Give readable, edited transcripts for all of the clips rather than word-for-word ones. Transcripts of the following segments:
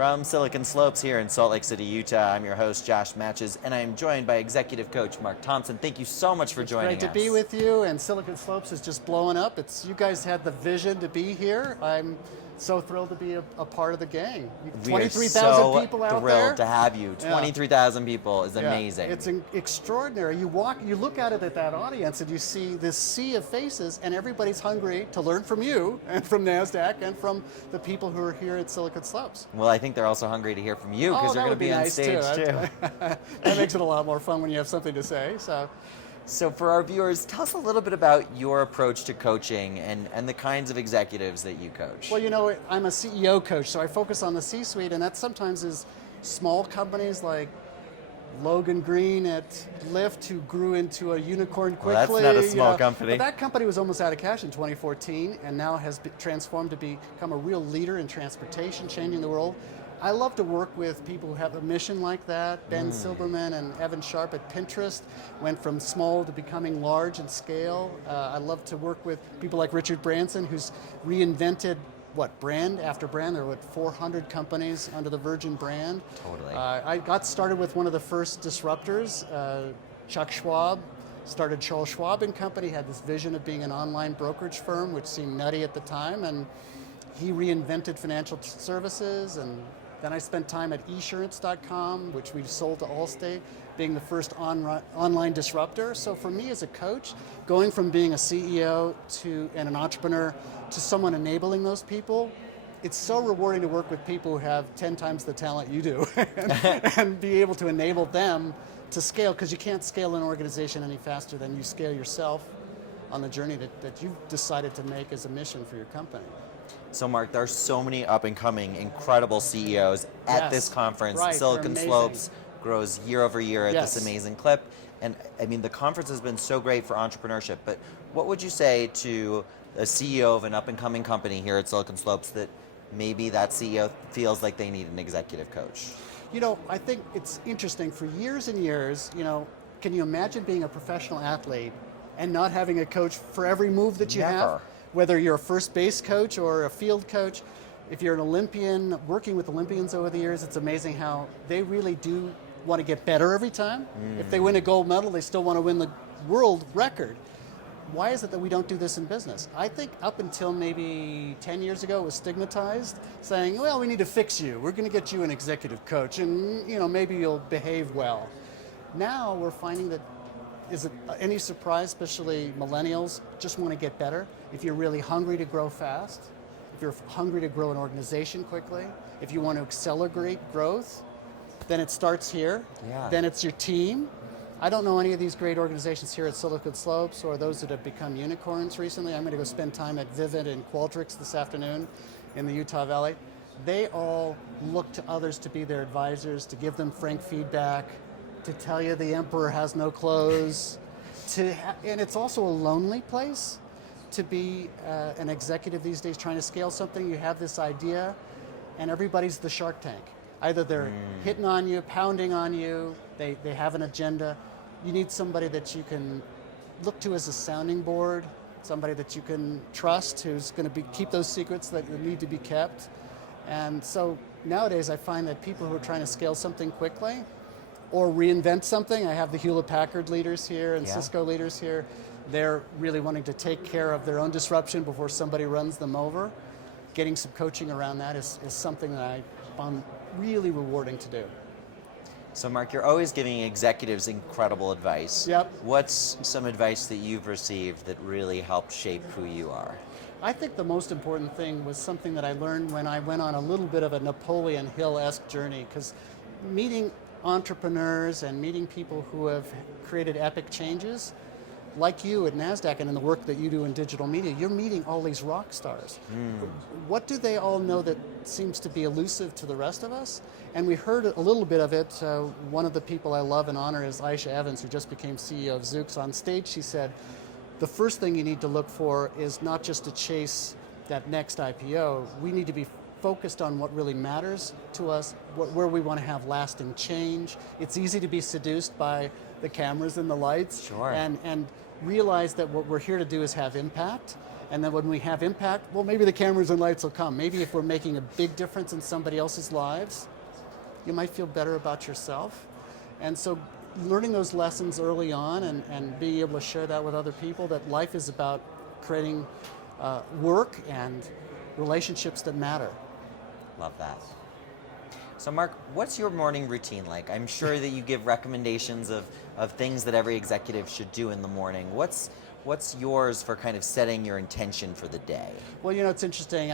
From Silicon Slopes here in Salt Lake City, Utah, I'm your host, Josh Matches, and I'm joined by Executive Coach Mark Thompson. Thank you so much for joining us. It's great to be with you, and Silicon Slopes is just blowing up. You guys had the vision to be here. I'm so thrilled to be a part of the gang. 23,000 people out there. We are so thrilled to have you. 23,000 people is amazing. It's extraordinary. You look at it at that audience, and you see this sea of faces, and everybody's hungry to learn from you, and from Nasdaq, and from the people who are here at Silicon Slopes. Well, I think they're also hungry to hear from you, because you're going to be on stage too. That makes it a lot more fun when you have something to say. So for our viewers, tell us a little bit about your approach to coaching and the kinds of executives that you coach. Well, you know, I'm a CEO coach, so I focus on the C-suite, and that sometimes is small companies like Logan Green at Lyft, who grew into a unicorn quickly. Well, that's not a small company. But that company was almost out of cash in 2014, and now has been transformed to become a real leader in transportation, changing the world. I love to work with people who have a mission like that. Ben Silberman and Evan Sharp at Pinterest went from small to becoming large in scale. I love to work with people like Richard Branson, who's reinvented brand after brand. There were 400 companies under the Virgin brand. Totally. I got started with one of the first disruptors, Chuck Schwab. Started Charles Schwab and Company, had this vision of being an online brokerage firm, which seemed nutty at the time, and he reinvented financial services. And then I spent time at esurance.com, which we sold to Allstate, being the first online disruptor. So for me as a coach, going from being a CEO and an entrepreneur to someone enabling those people, it's so rewarding to work with people who have 10 times the talent you do and be able to enable them to scale, because you can't scale an organization any faster than you scale yourself on the journey that you've decided to make as a mission for your company. So Mark, there are so many up-and-coming, incredible CEOs at this conference. Right, Silicon Slopes grows year over year at this amazing clip. And I mean, the conference has been so great for entrepreneurship, but what would you say to a CEO of an up-and-coming company here at Silicon Slopes that maybe that CEO feels like they need an executive coach? You know, I think it's interesting. For years and years, can you imagine being a professional athlete and not having a coach for every move that you have? Whether you're a first base coach or a field coach, if you're an Olympian, working with Olympians over the years, it's amazing how they really do want to get better every time. If they win a gold medal, they still want to win the world record. Why is it that we don't do this in business? I think up until maybe 10 years ago, it was stigmatized, saying, well, we need to fix you. We're going to get you an executive coach, and maybe you'll behave well. Now we're finding that, is it any surprise, especially millennials, just want to get better? If you're really hungry to grow fast, if you're hungry to grow an organization quickly, if you want to accelerate growth, then it starts here. Then it's your team. I don't know any of these great organizations here at Silicon Slopes or those that have become unicorns recently. I'm going to go spend time at Vivid and Qualtrics this afternoon in the Utah Valley. They all look to others to be their advisors, to give them frank feedback, to tell you the emperor has no clothes. And it's also a lonely place to be an executive these days trying to scale something. You have this idea, and everybody's the Shark Tank. Either they're hitting on you, pounding on you, they have an agenda. You need somebody that you can look to as a sounding board, somebody that you can trust, who's going to keep those secrets that need to be kept. And so nowadays I find that people who are trying to scale something quickly or reinvent something, I have the Hewlett-Packard leaders here and Cisco leaders here, they're really wanting to take care of their own disruption before somebody runs them over. Getting some coaching around that is something that I found really rewarding to do. So Mark, you're always giving executives incredible advice. What's some advice that you've received that really helped shape who you are? I think the most important thing was something that I learned when I went on a little bit of a Napoleon Hill-esque journey, because meeting entrepreneurs and meeting people who have created epic changes, like you at Nasdaq and in the work that you do in digital media, you're meeting all these rock stars. What do they all know that seems to be elusive to the rest of us? And we heard a little bit of it. One of the people I love and honor is Aisha Evans, who just became CEO of Zoox. On stage, she said, the first thing you need to look for is not just to chase that next IPO. We need to be focused on what really matters to us, where we want to have lasting change. It's easy to be seduced by the cameras and the lights, and realize that what we're here to do is have impact. And then when we have impact, well, maybe the cameras and lights will come. Maybe if we're making a big difference in somebody else's lives, you might feel better about yourself. And so learning those lessons early on and being able to share that with other people, that life is about creating work and relationships that matter. Love that. So Mark, what's your morning routine like? I'm sure that you give recommendations of things that every executive should do in the morning. What's yours for kind of setting your intention for the day? Well, it's interesting.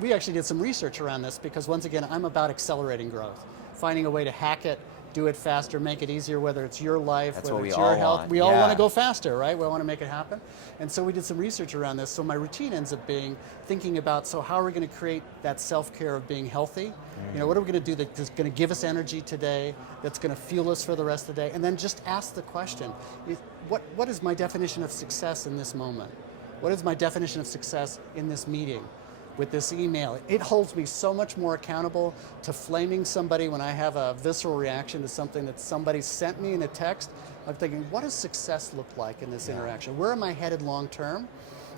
We actually did some research around this because, once again, I'm about accelerating growth, finding a way to hack it, do it faster, make it easier, whether it's your life, That's whether what it's we your all health. want. We all Yeah. want to go faster, right? We want to make it happen. And so we did some research around this. So my routine ends up being thinking about, so how are we going to create that self-care of being healthy? What are we going to do that's going to give us energy today, that's going to fuel us for the rest of the day? And then just ask the question, what is my definition of success in this moment? What is my definition of success in this meeting? With this email, it holds me so much more accountable to flaming somebody when I have a visceral reaction to something that somebody sent me in a text. I'm thinking, what does success look like in this interaction? Where am I headed long term?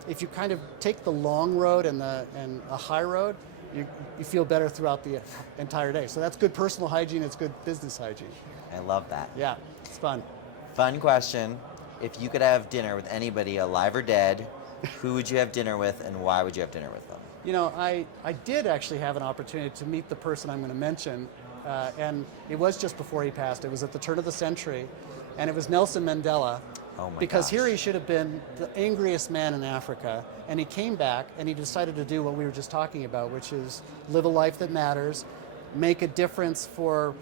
If you kind of take the long road and a high road, you feel better throughout the entire day. So that's good personal hygiene, it's good business hygiene. I love that. Yeah, it's fun. Fun question. If you could have dinner with anybody, alive or dead, who would you have dinner with and why would you have dinner with them? I did actually have an opportunity to meet the person I'm going to mention, and it was just before he passed. It was at the turn of the century, and it was Nelson Mandela. Oh my because gosh. here he should have been the angriest man in Africa, and he came back and he decided to do what we were just talking about, which is live a life that matters, make a difference for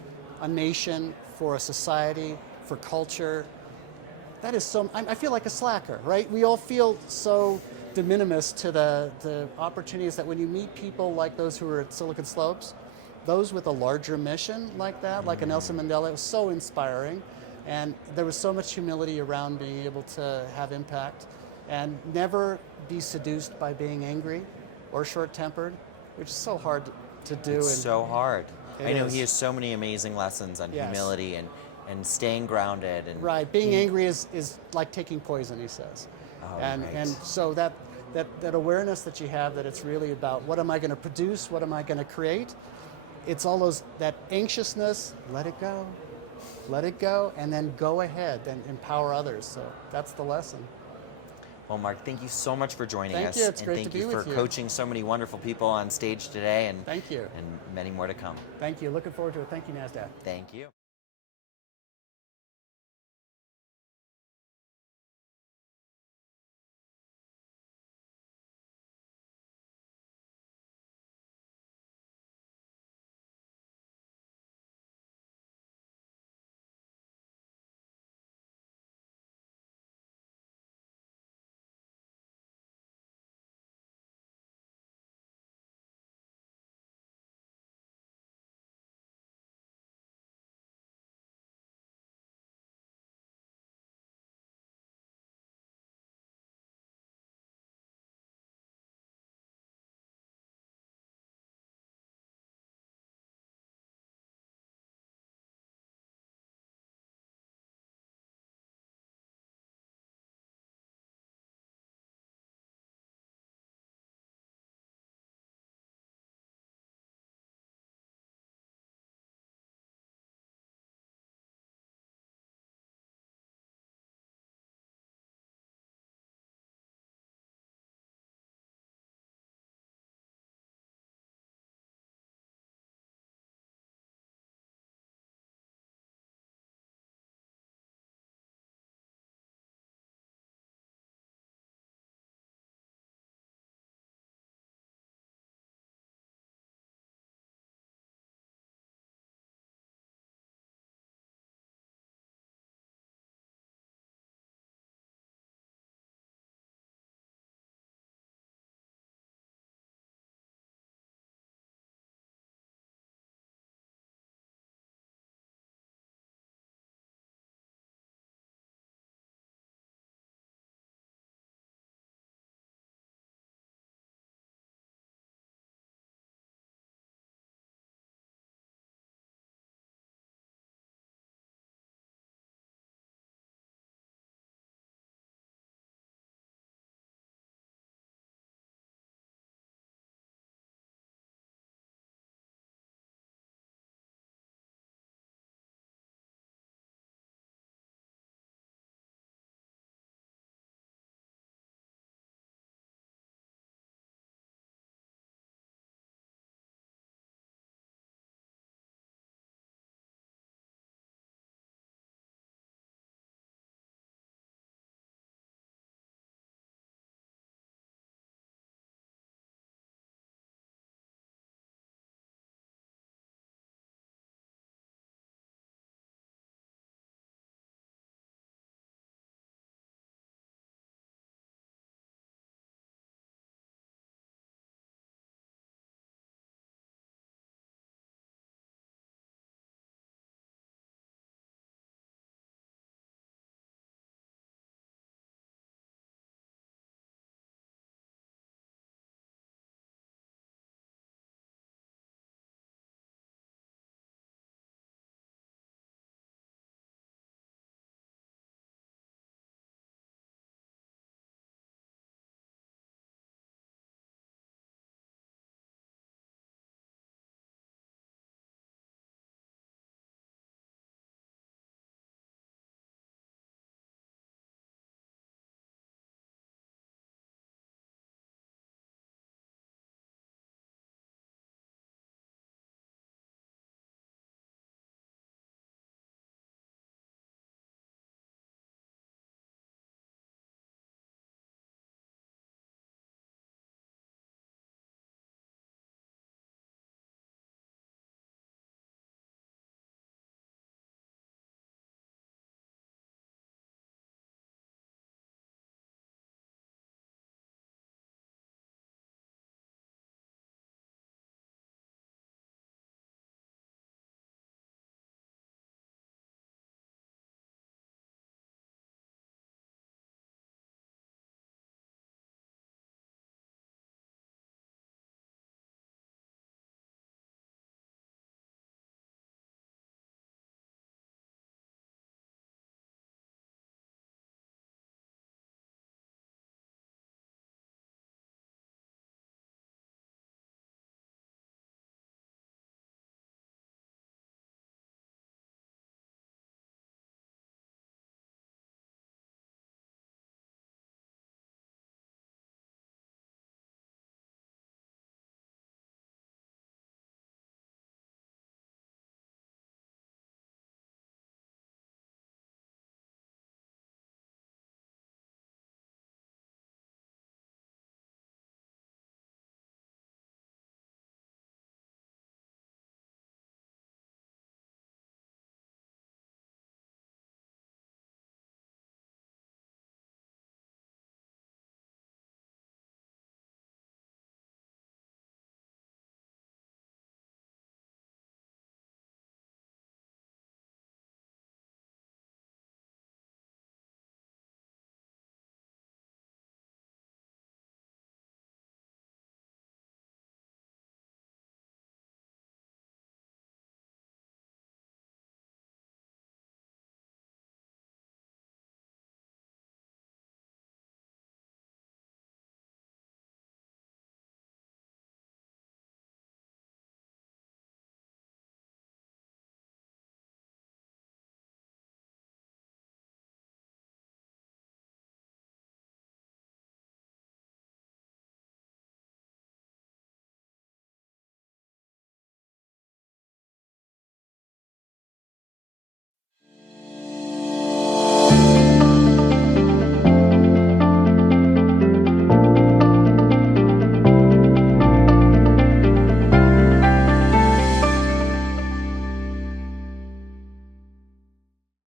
a nation, for a society, for culture. That is so, I feel like a slacker, right? We all feel so de minimis to the opportunities that when you meet people like those who are at Silicon Slopes, those with a larger mission like that, like a Nelson Mandela, it was so inspiring. And there was so much humility around being able to have impact and never be seduced by being angry or short-tempered, which is so hard to do. It's so hard. I know is. he has so many amazing lessons on Yes. humility and staying grounded. And Right, being angry is like taking poison, he says. Oh, and right. so that awareness that you have, that it's really about what am I going to produce, what am I going to create, it's all that anxiousness, let it go, and then go ahead and empower others. So that's the lesson. Well, Mark, thank you so much for joining us. Thank you, it's great and to be thank you with for you. coaching so many wonderful people on stage today, and Thank you. and many more to come. Thank you, looking forward to it. Thank you, Nasdaq. Thank you.